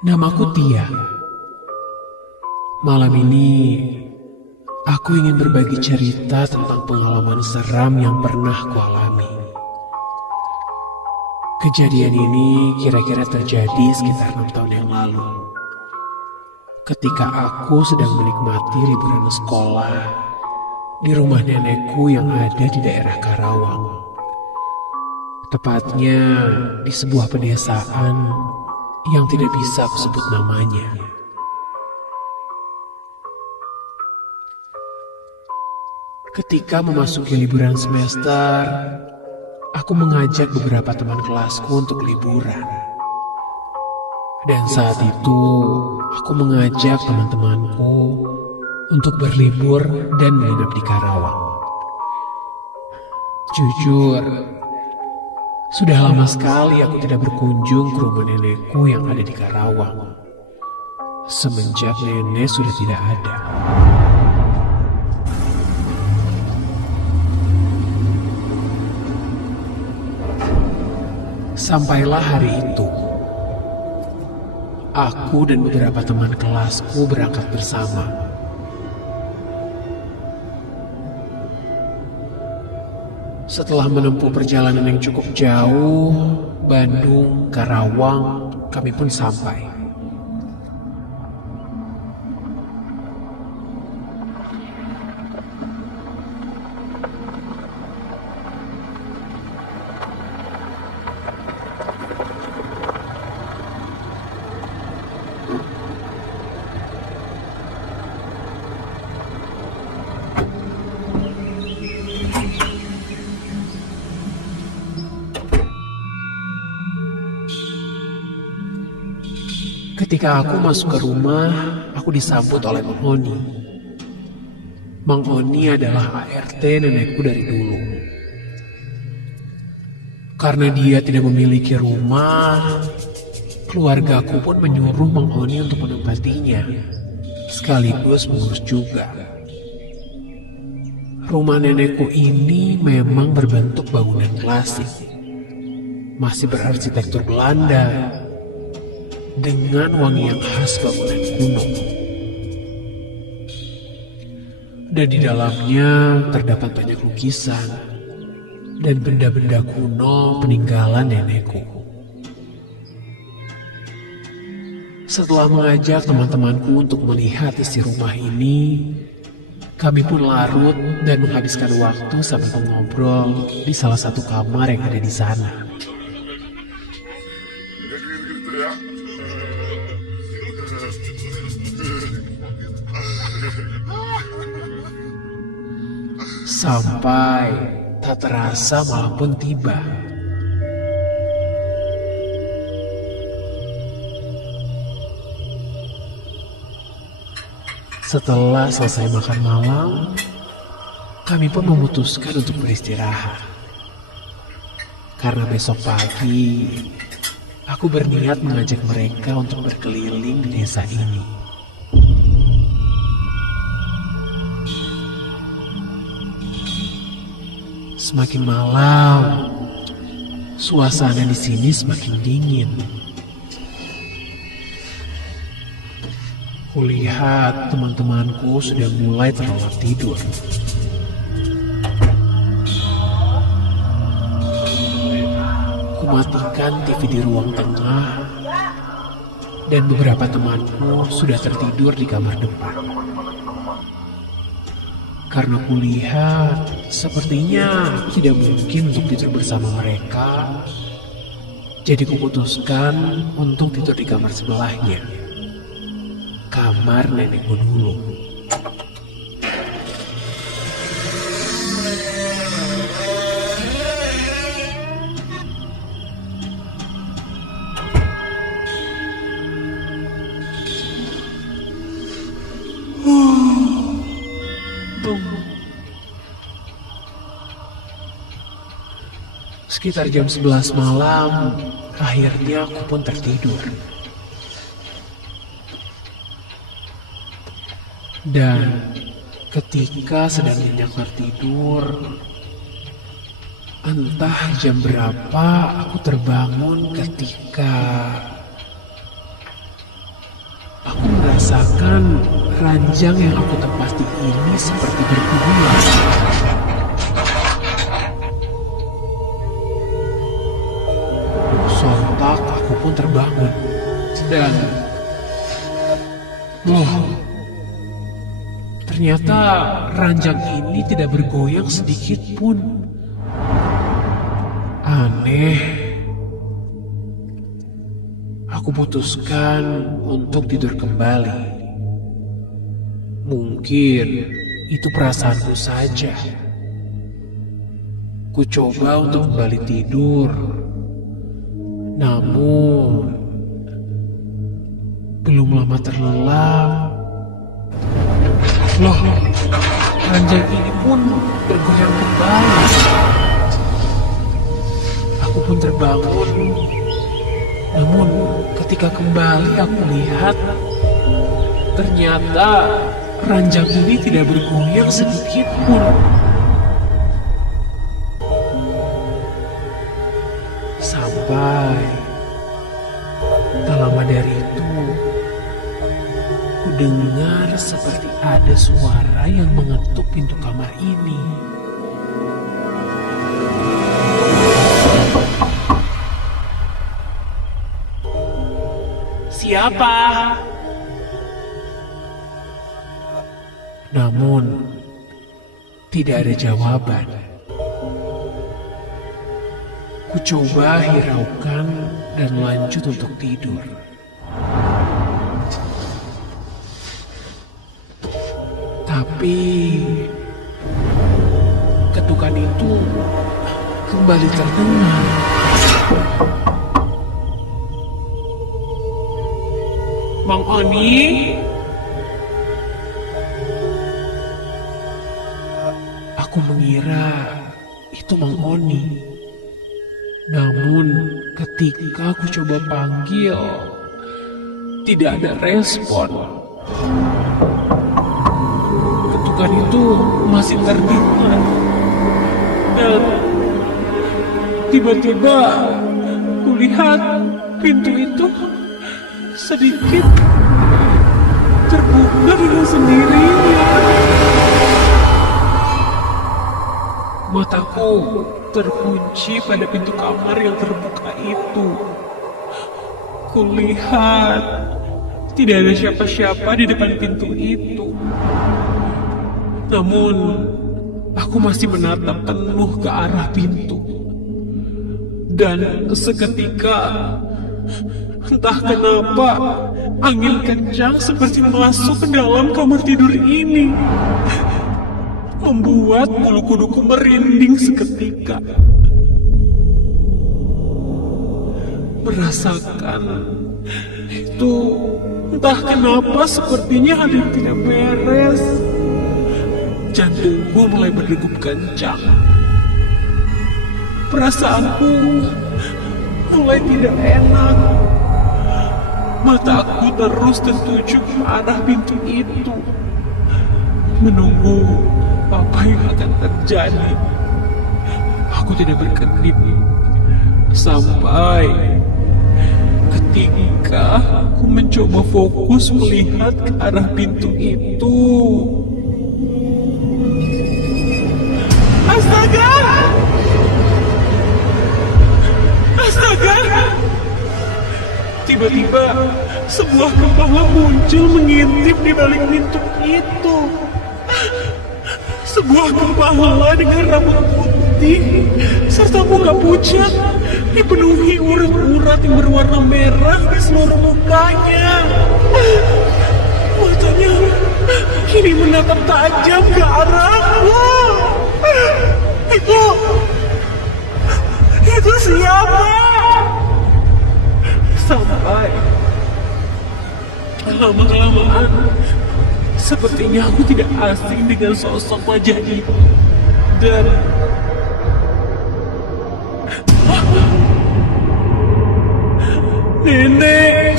Namaku Tia. Malam ini, aku ingin berbagi cerita tentang pengalaman seram yang pernah kualami. Kejadian ini kira-kira terjadi sekitar 6 tahun yang lalu. Ketika aku sedang menikmati liburan sekolah di rumah nenekku yang ada di daerah Karawang. Tepatnya di sebuah pedesaan yang tidak bisa aku sebut namanya. Ketika memasuki liburan semester, aku mengajak beberapa teman kelasku untuk liburan. Dan saat itu, aku mengajak teman-temanku untuk berlibur dan menginap di Karawang. Jujur, sudah lama sekali aku tidak berkunjung ke rumah nenekku yang ada di Karawang. Semenjak nenek sudah tidak ada. Sampailah hari itu. Aku dan beberapa teman kelasku berangkat bersama. Setelah menempuh perjalanan yang cukup jauh, Bandung, Karawang, kami pun sampai. Ketika aku masuk ke rumah, aku disambut oleh Mang Oni. Mang Oni adalah ART nenekku dari dulu. Karena dia tidak memiliki rumah, keluargaku pun menyuruh Mang Oni untuk menempatinya, sekaligus mengurus juga. Rumah nenekku ini memang berbentuk bangunan klasik, masih berarsitektur Belanda, dengan wangi yang khas bangunan kuno. Dan di dalamnya terdapat banyak lukisan dan benda-benda kuno peninggalan nenekku. Setelah mengajak teman-temanku untuk melihat isi rumah ini, kami pun larut dan menghabiskan waktu sambil mengobrol di salah satu kamar yang ada di sana. Sampai tak terasa malam pun tiba. Setelah selesai makan malam, kami pun memutuskan untuk beristirahat. Karena besok pagi, aku berniat mengajak mereka untuk berkeliling di desa ini. Semakin malam, suasana di sini semakin dingin. Kulihat teman-temanku sudah mulai terlelap tidur. Kumatikan TV di ruang tengah, dan beberapa temanku sudah tertidur di kamar depan. Karena kulihat sepertinya tidak mungkin untuk tidur bersama mereka, jadi kuputuskan untuk tidur di kamar sebelahnya, kamar nenekku dulu. Sekitar jam 11 malam, akhirnya aku pun tertidur. Dan ketika sedang nyenyak tertidur, entah jam berapa aku terbangun ketika Aku merasakan ranjang yang aku tempati ini seperti bergulung. Sontak aku pun terbangun dan ternyata ranjang ini tidak bergoyang sedikit pun. Aneh. Aku putuskan untuk tidur kembali. Mungkin itu perasaanku saja. Ku coba untuk kembali tidur. Namun, belum lama terlelap. Ranjang ini pun bergoyang kembali. Aku pun terbangun. Namun, ketika kembali aku lihat, ternyata ranjang ini tidak bergoyang sedikit pun. Sampai tak lama dari itu, ku dengar seperti ada suara yang mengetuk pintu kamar ini. Siapa? Namun, tidak ada jawaban. Ku coba hiraukan dan lanjut untuk tidur. Tapi, ketukan itu kembali terdengar. Mang Oni? Aku mengira itu Mang Oni. Namun ketika aku coba panggil, tidak ada respon. Ketukan itu masih terdengar. Dan tiba-tiba kulihat pintu itu sedikit terbuka dengan sendirinya. Mataku terkunci pada pintu kamar yang terbuka itu. Kulihat tidak ada siapa-siapa di depan pintu itu. Namun, aku masih menatap penuh ke arah pintu. Dan seketika, entah kenapa, angin kencang seperti masuk ke dalam kamar tidur ini, membuat bulu kuduku merinding seketika. Merasakan itu, entah kenapa sepertinya ada yang tidak beres. Jantungku mulai berdegup kencang. Perasaanku mulai tidak enak. Mataku terus tertuju ke arah pintu itu, menunggu apa yang akan terjadi. Aku tidak berkedip sampai ketika aku mencoba fokus melihat ke arah pintu itu. Astaga! Astaga! Tiba-tiba sebuah kepala muncul mengintip di balik pintu itu. Sebuah kepala dengan rambut putih serta muka pucat dipenuhi urat-urat yang berwarna merah di seluruh mukanya. Matanya kini menatap tajam ke arahku. Itu siapa? Sampai lama-kelamaan sepertinya aku tidak asing dengan sosok wajah itu. Dan nenek,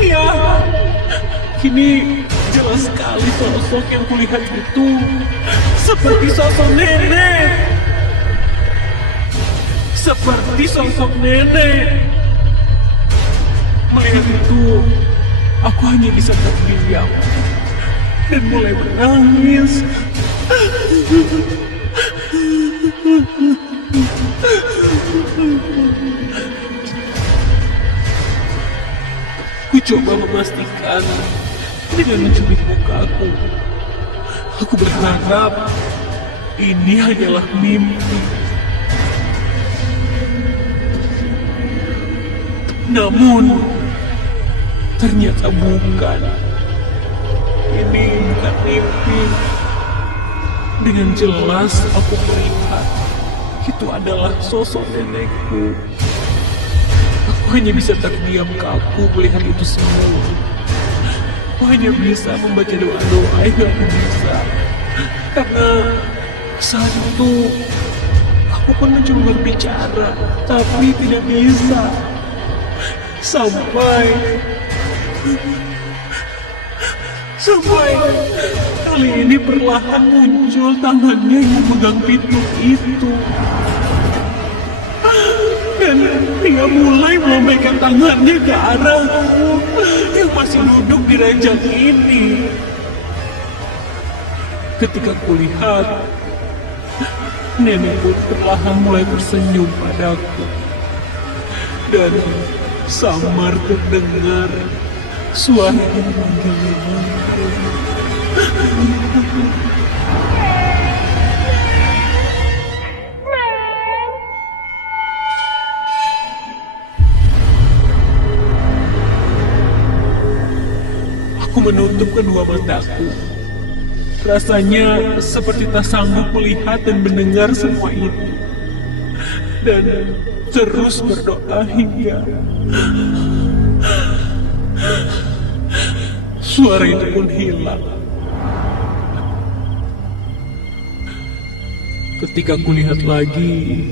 ya, kini jelas sekali sosok yang kulihat itu seperti sosok nenek. Seperti sosok nenek. Melihat itu, Aku hanya bisa terdiam dan mulai menangis. Ku coba memastikan dengan mencubit mukaku. Aku berharap ini hanyalah mimpi. Namun, ternyata bukan. Ini bukan mimpi. Dengan jelas aku melihat itu adalah sosok nenekku. Aku hanya bisa terdiam kaku melihat itu semua. Aku hanya bisa membaca doa-doa yang aku bisa. Karena saat itu aku pun mencoba berbicara, tapi tidak bisa. Sampai kali ini perlahan muncul tangannya yang memegang pintu itu. Dan dia mulai melambaikan tangannya ke arahku yang masih duduk di ranjang ini. Ketika kulihat, nenek pun perlahan mulai tersenyum padaku. Dan samar terdengar suara yang memanggil namaku. Aku menutup kedua mataku. Rasanya seperti tak sanggup melihat dan mendengar semua itu. Dan terus berdoa hingga suara itu pun hilang. Ketika kulihat lagi,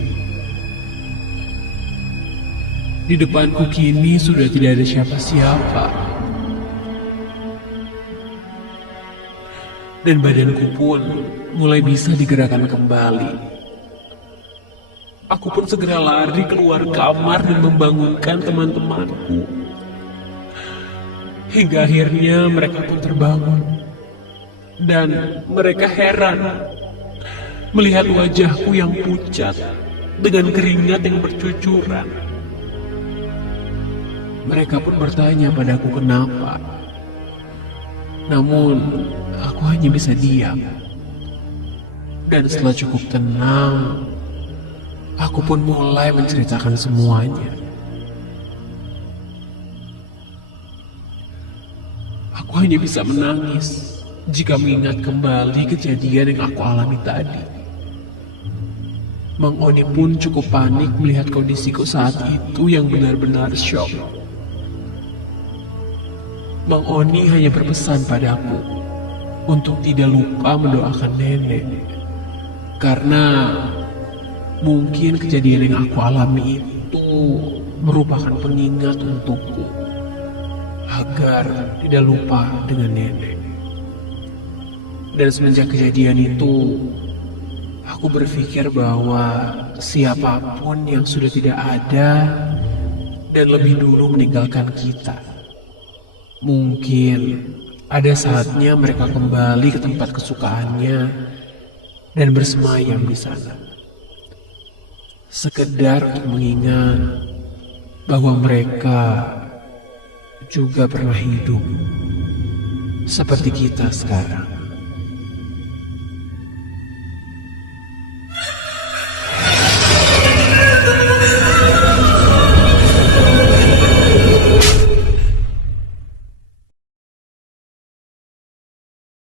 di depanku kini sudah tidak ada siapa-siapa. Dan badanku pun mulai bisa digerakkan kembali. Aku pun segera lari keluar kamar dan membangunkan teman-temanku. Hingga akhirnya mereka pun terbangun. Dan mereka heran melihat wajahku yang pucat dengan keringat yang bercucuran. Mereka pun bertanya padaku kenapa. Namun, aku hanya bisa diam. Dan setelah cukup tenang, aku pun mulai menceritakan semuanya. Aku hanya bisa menangis jika mengingat kembali kejadian yang aku alami tadi. Mang Oni pun cukup panik melihat kondisiku saat itu yang benar-benar syok. Mang Oni hanya berpesan padaku untuk tidak lupa mendoakan nenek. Karena mungkin kejadian yang aku alami itu merupakan pengingat untukku agar tidak lupa dengan nenek. Dan semenjak kejadian itu, aku berpikir bahwa siapapun yang sudah tidak ada dan lebih dulu meninggalkan kita, mungkin ada saatnya mereka kembali ke tempat kesukaannya dan bersemayam di sana. Sekedar untuk mengingat bahwa mereka juga pernah hidup seperti kita sekarang.